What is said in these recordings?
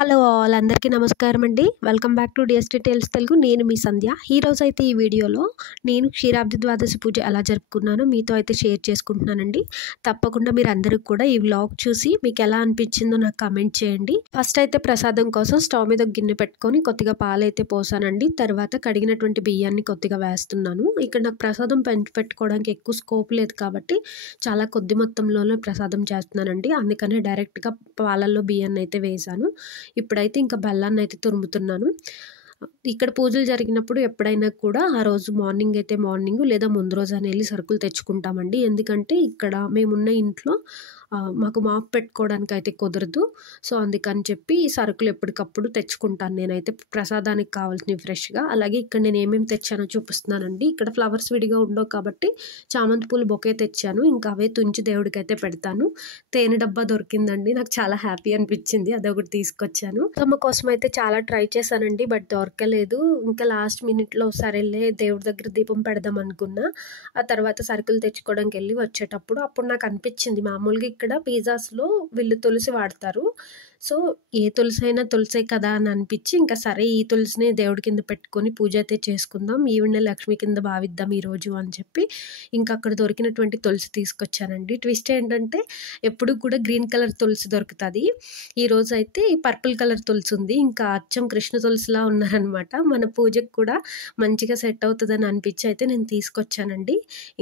Hello all, అందరికీ నమస్కారం అండి. Welcome back to DST Tales Telugu. నేను మీ సంధ్య. ఈరోజు అయితే ఈ వీడియోలో నేను క్షీరాబ్ది ద్వాదశి పూజ ఎలా జరుపుకున్నానో మీతో అయితే షేర్ చేసుకుంటున్నానండి. తప్పకుండా మీరు అందరికి కూడా ఈ వ్లాగ్ చూసి మీకు ఎలా అనిపించిందో నాకు కామెంట్ చేయండి. ఫస్ట్ అయితే ప్రసాదం కోసం స్టవ్ మీద గిన్నె పెట్టుకొని కొద్దిగా పాలైతే పోసానండి. తర్వాత కడిగినటువంటి బియ్యాన్ని కొద్దిగా వేస్తున్నాను. ఇక్కడ నాకు ప్రసాదం పెట్టుకోవడానికి ఎక్కువ స్కోప్ లేదు కాబట్టి చాలా కొద్ది మొత్తంలోనే ప్రసాదం చేస్తున్నానండి. అందుకనే డైరెక్ట్గా పాలల్లో బియ్యాన్ని అయితే వేసాను. ఇప్పుడైతే ఇంకా బెల్లాన్ని అయితే తురుముతున్నాను. ఇక్కడ పూజలు జరిగినప్పుడు ఎప్పుడైనా కూడా ఆ రోజు మార్నింగ్ లేదా ముందు రోజు అని వెళ్ళి సరుకులు తెచ్చుకుంటామండి. ఎందుకంటే ఇక్కడ మేమున్న ఇంట్లో మాకు మాప్ పెట్టుకోవడానికి అయితే కుదరదు. సో అందుకని చెప్పి ఈ సరుకులు ఎప్పటికప్పుడు తెచ్చుకుంటాను నేనైతే ప్రసాదానికి కావాల్సినవి ఫ్రెష్గా. అలాగే ఇక్కడ నేను ఏమేమి తెచ్చానో చూపిస్తున్నానండి. ఇక్కడ ఫ్లవర్స్ విడిగా ఉండవు కాబట్టి చామంతి పూలు బొకే తెచ్చాను. ఇంకా అవే తుంచి దేవుడికి అయితే పెడతాను. తేనె డబ్బా దొరికిందండి, నాకు చాలా హ్యాపీ అనిపించింది, అదొకటి తీసుకొచ్చాను. అమ్మ కోసం అయితే చాలా ట్రై చేశానండి, బట్ దొరకలేదు. ఇంకా లాస్ట్ మినిట్లో సరేలే దేవుడి దగ్గర దీపం పెడదాం అనుకున్నా. ఆ తర్వాత సరుకులు తెచ్చుకోవడానికి వెళ్ళి వచ్చేటప్పుడు అప్పుడు నాకు అనిపించింది, మామూలుగా ఇక్కడ పిజ్జాస్లో వీళ్ళు తులసి వాడతారు. సో ఏ తులసి అయినా తులసే కదా అని అనిపించి ఇంకా సరే ఈ తులసిని దేవుడి కింద పెట్టుకొని పూజ అయితే చేసుకుందాం, ఈవిడ లక్ష్మి కింద భావిద్దాం ఈరోజు అని చెప్పి ఇంకా అక్కడ దొరికినటువంటి తులసి తీసుకొచ్చానండి. ట్విస్ట్ ఏంటంటే ఎప్పుడు కూడా గ్రీన్ కలర్ తులసి దొరుకుతుంది. ఈరోజు అయితే పర్పుల్ కలర్ తులసి ఉంది. ఇంకా అచ్చం కృష్ణ తులసిలా ఉన్నారనమాట. మన పూజకు కూడా మంచిగా సెట్ అవుతుందని అనిపించి అయితే నేను తీసుకొచ్చానండి.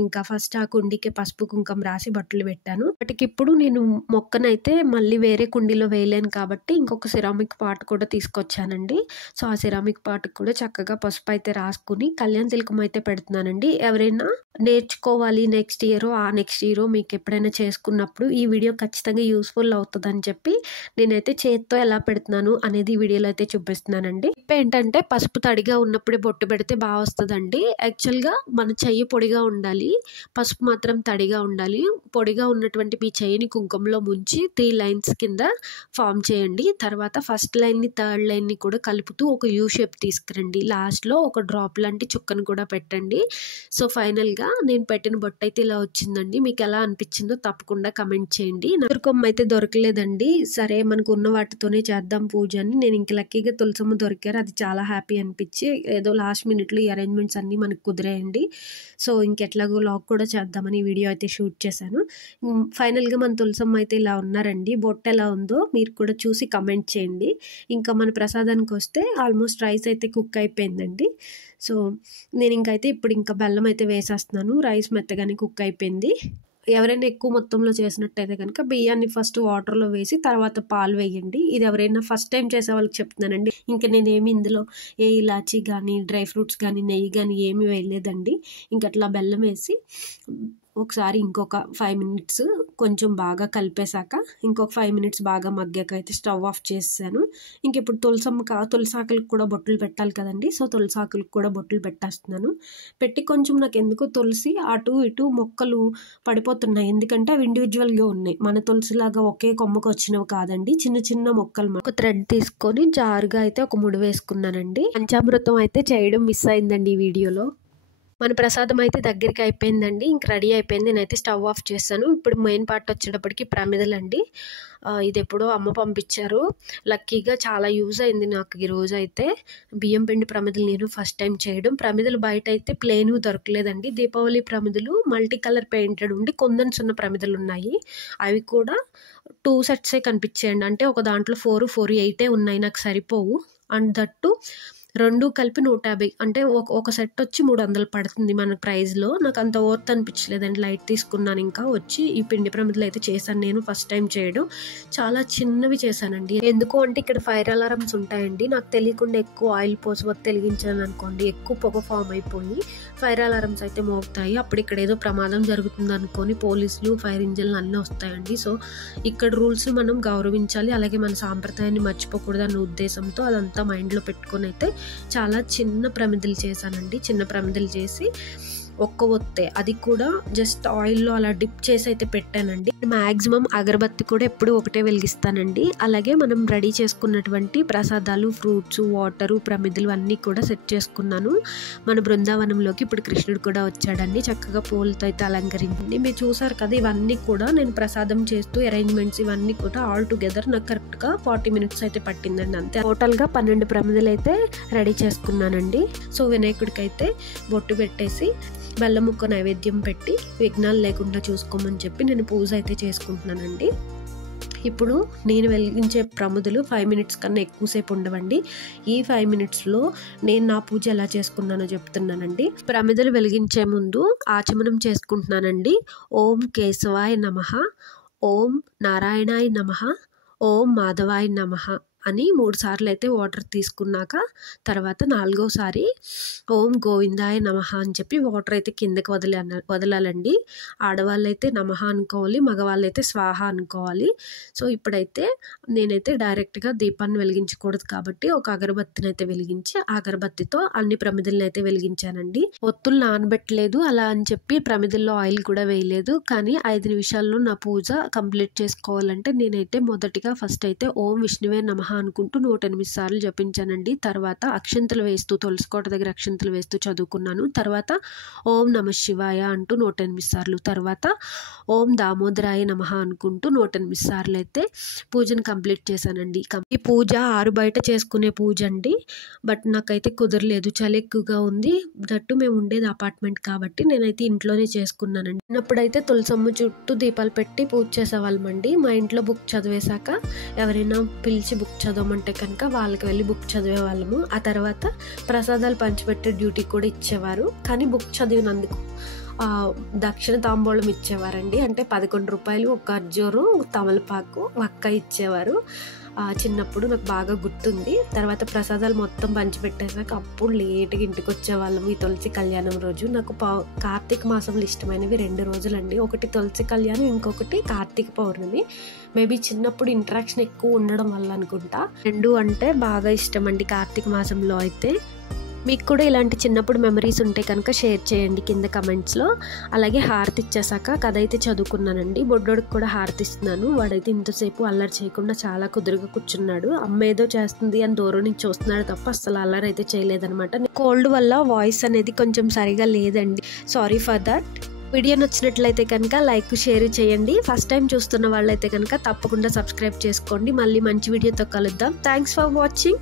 ఇంకా ఫస్ట్ ఆ కుండీకి పసుపు కుంకుమ రాసి బట్టలు పెట్టాను. వాటికి ఇప్పుడు నేను మొక్కనైతే మళ్ళీ వేరే కుండీలో వేయలేను కాబట్టి ఇంకొక సిరామిక్ పాట్ కూడా తీసుకొచ్చానండి. సో ఆ సిరామిక్ పాట్ కూడా చక్కగా పసుపు అయితే రాసుకుని కళ్యాణ తిలకం అయితే పెడుతున్నానండి. ఎవరైనా నేర్చుకోవాలి నెక్స్ట్ ఇయర్ మీకు ఎప్పుడైనా చేసుకున్నప్పుడు ఈ వీడియో ఖచ్చితంగా యూస్ఫుల్ అవుతుందని చెప్పి నేనైతే చేత్తో ఎలా పెడుతున్నాను అనేది ఈ వీడియోలో అయితే చూపిస్తున్నానండి. ఏంటంటే పసుపు తడిగా ఉన్నప్పుడే బొట్టు పెడితే బాగా వస్తుందండి. యాక్చువల్గా మన చెయ్యి పొడిగా ఉండాలి, పసుపు మాత్రం తడిగా ఉండాలి. పొడిగా ఉన్నటువంటి మీ చెయ్యిని కుంకుమలో ముంచి 3 లైన్స్ కింద ఫామ్ చేయండి. తర్వాత ఫస్ట్ లైన్ని థర్డ్ లైన్ని కూడా కలుపుతూ ఒక యూ షేప్ తీసుకురండి. లాస్ట్లో ఒక డ్రాప్ లాంటి చుక్కను కూడా పెట్టండి. సో ఫైనల్గా నేను పెట్టిన బొట్టు అయితే ఇలా వచ్చిందండి. మీకు ఎలా అనిపించిందో తప్పకుండా కమెంట్ చేయండి. కొమ్మ అయితే దొరకలేదండి. సరే మనకు ఉన్న వాటితోనే చేద్దాం పూజ అని నేను ఇంక లక్కీగా తులసమ్మ దొరికారు. అది చాలా హ్యాపీ అనిపించి ఏదో లాస్ట్ మినిట్లో ఈ అరేంజ్మెంట్స్ అన్నీ మనకు కుదిరాయండి. సో ఇంకెట్లాగో లాగ్ కూడా చేద్దామని ఈ వీడియో అయితే షూట్ చేశాను. ఫైనల్గా మన తులసమ్మ అయితే ఇలా ఉన్నారండి. బొట్టు ఎలా ఉందో మీరు కూడా చూసి కమెంట్ చేయండి. ఇంకా మన ప్రసాదానికి వస్తే ఆల్మోస్ట్ రైస్ అయితే కుక్ అయిపోయిందండి. సో నేను ఇంకైతే ఇప్పుడు ఇంకా బెల్లం అయితే వేసేస్తున్నాను. రైస్ మెత్తగానే కుక్ అయిపోయింది. ఎవరైనా ఎక్కువ మొత్తంలో చేసినట్టయితే కనుక బియ్యాన్ని ఫస్ట్ వాటర్లో వేసి తర్వాత పాలు వేయండి. ఇది ఎవరైనా ఫస్ట్ టైం చేసే వాళ్ళకి చెప్తున్నానండి. ఇంకా నేనేమి ఇందులో ఏ ఇలాచీ కానీ డ్రై ఫ్రూట్స్ కానీ నెయ్యి కానీ ఏమి వేయలేదండి. ఇంకట్లా బెల్లం వేసి ఒకసారి ఇంకొక 5 మినిట్స్ కొంచెం బాగా కలిపేశాక ఇంకొక 5 మినిట్స్ బాగా మగ్గాక అయితే స్టవ్ ఆఫ్ చేసాను. ఇంక ఇప్పుడు తులసాకులకు కూడా బొట్టులు పెట్టాలి కదండి. సో తులసాకులకు కూడా బొట్టులు పెట్టేస్తున్నాను. పెట్టి కొంచెం నాకు ఎందుకో తులసి అటు ఇటు మొక్కలు పడిపోతున్నాయి. ఎందుకంటే అవి ఇండివిజువల్గా ఉన్నాయి. మన తులసిలాగా ఒకే కొమ్మకు వచ్చినవి కాదండి, చిన్న చిన్న మొక్కలు. ఒక థ్రెడ్ తీసుకొని జారుగా అయితే ఒక ముడి వేసుకున్నానండి. పంచామృతం అయితే చేయడం మిస్ అయిందండి ఈ వీడియోలో. మన ప్రసాదం అయితే దగ్గరికి అయిపోయిందండి. ఇంక రెడీ అయిపోయింది. నేనైతే స్టవ్ ఆఫ్ చేశాను. ఇప్పుడు మెయిన్ పార్ట్ వచ్చేటప్పటికి ప్రమిదలండి. ఇది ఎప్పుడో అమ్మ పంపించారు. లక్కీగా చాలా యూజ్ అయింది నాకు ఈ రోజు అయితే. బియ్యం పిండి ప్రమిదలు నేను ఫస్ట్ టైం చేయడం. ప్రమిదలు బయట అయితే ప్లెయిన్ దొరకలేదండి. దీపావళి ప్రమిదలు మల్టీ కలర్ పెయింటెడ్ ఉండి కొందన్స్ ఉన్న ప్రమిదలు ఉన్నాయి. అవి కూడా 2 సెట్సే కనిపించాయండి. అంటే ఒక దాంట్లో 4, 8 ఉన్నాయి. నాకు సరిపోవు. అండ్ దట్టు 2 కలిపి 150, అంటే ఒక సెట్ వచ్చి 300 పడుతుంది మన ప్రైస్లో. నాకు అంత వర్త్ అనిపించలేదండి. లైట్ తీసుకున్నాను. ఇంకా వచ్చి ఈ పిండి ప్రమిదలు అయితే చేశాను నేను ఫస్ట్ టైం చేయడం. చాలా చిన్నవి చేశానండి. ఎందుకు అంటే ఇక్కడ ఫైర్ అలారమ్స్ ఉంటాయండి. నాకు తెలియకుండా ఎక్కువ ఆయిల్ పోసి వత్తి వెలిగించాను అనుకోండి, ఎక్కువ పొగ ఫామ్ అయిపోయి ఫైర్ అలారమ్స్ అయితే మోగుతాయి. అప్పుడు ఇక్కడ ఏదో ప్రమాదం జరుగుతుంది అనుకొని పోలీసులు ఫైర్ ఇంజన్లు అన్నీ వస్తాయండి. సో ఇక్కడ రూల్స్ మనం గౌరవించాలి, అలాగే మన సాంప్రదాయాన్ని మర్చిపోకూడదు అన్న ఉద్దేశంతో అదంతా మైండ్లో పెట్టుకొని అయితే చాలా చిన్న ప్రమిదలు చేశానండి. చిన్న ప్రమిదలు చేసి ఒక్క ఒత్తే, అది కూడా జస్ట్ ఆయిల్లో అలా డిప్ చేసి అయితే పెట్టానండి. మ్యాక్సిమం అగరబత్తి కూడా ఎప్పుడు ఒకటే వెలిగిస్తానండి. అలాగే మనం రెడీ చేసుకున్నటువంటి ప్రసాదాలు, ఫ్రూట్స్, వాటరు, ప్రమిదలు అన్నీ కూడా సెట్ చేసుకున్నాను. మన బృందావనంలోకి ఇప్పుడు కృష్ణుడు కూడా వచ్చాడండి. చక్కగా పూలతో అయితే అలంకరించింది. మీరు చూసారు కదా, ఇవన్నీ కూడా నేను ప్రసాదం చేస్తూ అరేంజ్మెంట్స్ ఇవన్నీ కూడా ఆల్ టుగెదర్ నాకు కరెక్ట్గా 40 మినిట్స్ అయితే పట్టిందండి. అంతే. టోటల్గా 12 ప్రమిదలు అయితే రెడీ చేసుకున్నానండి. సో వినాయకుడికి అయితే బొట్టు పెట్టేసి బెల్లం ముక్క నైవేద్యం పెట్టి విఘ్నాలు లేకుండా చూసుకోమని చెప్పి నేను పూజ అయితే చేసుకుంటున్నానండి. ఇప్పుడు నేను వెలిగించే ప్రమిదలు 5 మినిట్స్ కన్నా ఎక్కువసేపు ఉండవండి. ఈ 5 మినిట్స్లో నేను నా పూజ ఎలా చేసుకున్నానో చెప్తున్నానండి. ప్రమిదలు వెలిగించే ముందు ఆచమనం చేసుకుంటున్నానండి. ఓం కేశవాయ నమః, ఓం నారాయణాయ నమః, ఓం మాధవాయ నమః అని 3 సార్లు అయితే వాటర్ తీసుకున్నాక తర్వాత 4వసారి ఓం గోవిందాయ నమః అని చెప్పి వాటర్ అయితే కిందకి వదలాలండి. ఆడవాళ్ళైతే నమః అనుకోవాలి, మగవాళ్ళైతే స్వాహ అనుకోవాలి. సో ఇప్పుడైతే నేనైతే డైరెక్ట్గా దీపాన్ని వెలిగించకూడదు కాబట్టి ఒక అగరబత్తిని అయితే వెలిగించి ఆ అగరబత్తితో అన్ని ప్రమిదలను అయితే వెలిగించానండి. ఒత్తులు నానబెట్టలేదు అలా అని చెప్పి ప్రమిదల్లో ఆయిల్ కూడా వేయలేదు. కానీ 5 నిమిషాల్లో నా పూజ కంప్లీట్ చేసుకోవాలంటే నేనైతే మొదటిగా ఫస్ట్ అయితే ఓం విష్ణువే నమః అనుకుంటూ 108 సార్లు జపించానండి. తర్వాత అక్షంతలు వేస్తూ తులసి కోట దగ్గర అక్షంతలు వేస్తూ చదువుకున్నాను. తర్వాత ఓం నమః శివాయ అంటూ 108 సార్లు, తర్వాత ఓం దామోదరాయ నమః అనుకుంటూ 108 సార్లు అయితే పూజను కంప్లీట్ చేశానండి. ఈ పూజ ఆరు బయట చేసుకునే పూజ అండి. బట్ నాకైతే కుదరలేదు, చలి ఎక్కువగా ఉంది. దట్టు మేము ఉండేది అపార్ట్మెంట్ కాబట్టి నేనైతే ఇంట్లోనే చేసుకున్నానండి. చిన్నప్పుడైతే తులసమ్మ చుట్టూ దీపాలు పెట్టి పూజ చేసేవాళ్ళమండి. మా ఇంట్లో బుక్ చదివేశాక ఎవరైనా పిలిచి బుక్ చదవమంటే కనుక వాళ్ళకి వెళ్ళి బుక్ చదివే వాళ్ళము. ఆ తర్వాత ప్రసాదాలు పంచిపెట్టే డ్యూటీ కూడా ఇచ్చేవారు. కానీ బుక్ చదివినందుకు దక్షిణ తాంబూలం ఇచ్చేవారండి. అంటే 11 రూపాయలు ఒక ఖర్జూరు, తమలపాకు, వక్క ఇచ్చేవారు. చిన్నప్పుడు నాకు బాగా గుర్తుంది. తర్వాత ప్రసాదాలు మొత్తం పంచిపెట్టేసాక అప్పుడు లేట్గా ఇంటికి వచ్చేవాళ్ళము ఈ తులసి కళ్యాణం రోజు. నాకు కార్తీక మాసంలో ఇష్టమైనవి 2 రోజులండి. ఒకటి తులసి కళ్యాణం, ఇంకొకటి కార్తీక పౌర్ణమి. మేబీ చిన్నప్పుడు ఇంటరాక్షన్ ఎక్కువ ఉండడం వల్ల అనుకుంటా 2 అంటే బాగా ఇష్టం అండి కార్తీక మాసంలో అయితే. మీకు కూడా ఇలాంటి చిన్నప్పుడు మెమరీస్ ఉంటే కనుక షేర్ చేయండి కింద కమెంట్స్లో. అలాగే హారతి ఇచ్చేసాక కథ అయితే చదువుకున్నానండి. బొడ్డోడికి కూడా హారతి ఇస్తున్నాను. వాడైతే ఇంతసేపు అల్లరి చేయకుండా చాలా కుదురుగా కూర్చున్నాడు. అమ్మ ఏదో చేస్తుంది అని దూరం నుంచి చూస్తున్నాడు తప్ప అసలు అల్లరి అయితే చేయలేదనమాట. కోల్డ్ వల్ల వాయిస్ అనేది కొంచెం సరిగా లేదండి, సారీ ఫర్ దట్. వీడియో నచ్చినట్లయితే కనుక లైక్ షేర్ చేయండి. ఫస్ట్ టైం చూస్తున్న వాళ్ళైతే కనుక తప్పకుండా సబ్స్క్రైబ్ చేసుకోండి. మళ్ళీ మంచి వీడియోతో కలుద్దాం. Thanks for watching.